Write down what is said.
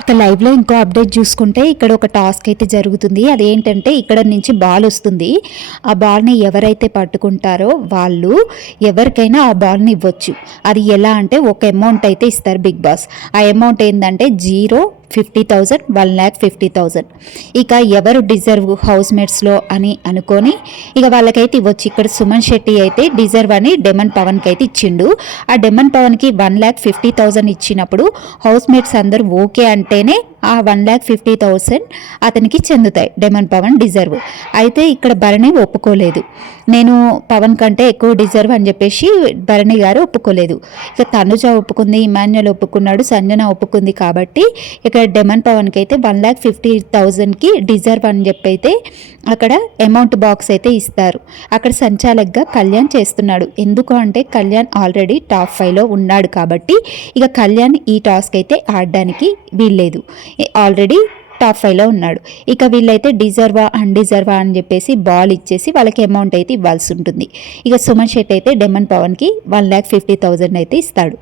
ఇక లైవ్లో ఇంకో అప్డేట్ చూసుకుంటే ఇక్కడ ఒక టాస్క్ అయితే జరుగుతుంది. అదేంటంటే ఇక్కడ నుంచి బాల్ వస్తుంది. ఆ బాల్ని ఎవరైతే పట్టుకుంటారో వాళ్ళు ఎవరికైనా ఆ బాల్ని ఇవ్వచ్చు. అది ఎలా అంటే ఒక అమౌంట్ అయితే ఇస్తారు బిగ్ బాస్. ఆ అమౌంట్ ఏంటంటే 50,000, 1,50,000. ఇక ఎవరు డిజర్వ్ హౌస్ మేట్స్లో అని అనుకొని ఇక వాళ్ళకైతే ఇవ్వచ్చు. ఇక్కడ సుమన్ శెట్టి అయితే డిజర్వ్ అని డెమన్ పవన్కి అయితే ఇచ్చిండు. ఆ డెమన్ పవన్కి 1,50,000 ఇచ్చినప్పుడు హౌస్ మేట్స్ అందరూ ఓకే అంటేనే ఆ 1,50,000 అతనికి చెందుతాయి. Demon Pavan deserve. అయితే ఇక్కడ భరణి ఒప్పుకోలేదు. నేను పవన్ కంటే ఎక్కువ డిజర్వ్ అని చెప్పేసి భరణి గారు ఒప్పుకోలేదు. ఇక తనుజ ఒప్పుకుంది, ఇమాన్యుల్ ఒప్పుకున్నాడు, సంజన ఒప్పుకుంది. కాబట్టి ఇక డెమన్ పవన్కి అయితే 1,50,000కి డిజర్వ్ అని చెప్పి అయితే అక్కడ అమౌంట్ బాక్స్ అయితే ఇస్తారు. అక్కడ సంచాలక్గా కళ్యాణ్ చేస్తున్నాడు. ఎందుకు అంటే కళ్యాణ్ ఆల్రెడీ టాప్ 5లో ఉన్నాడు కాబట్టి ఇక కళ్యాణ్ ఈ టాస్క్ అయితే ఆడడానికి వీల్లేదు. ఆల్రెడీ టాప్ 5లో ఉన్నాడు. ఇక వీళ్ళైతే డిజర్వా అన్డిజర్వా అని చెప్పేసి బాల్ ఇచ్చేసి వాళ్ళకి అమౌంట్ అయితే ఇవ్వాల్సి ఉంటుంది. ఇక సుమన్ శెట్టి అయితే డెమన్ పవన్కి 1,50,000 అయితే ఇస్తాడు.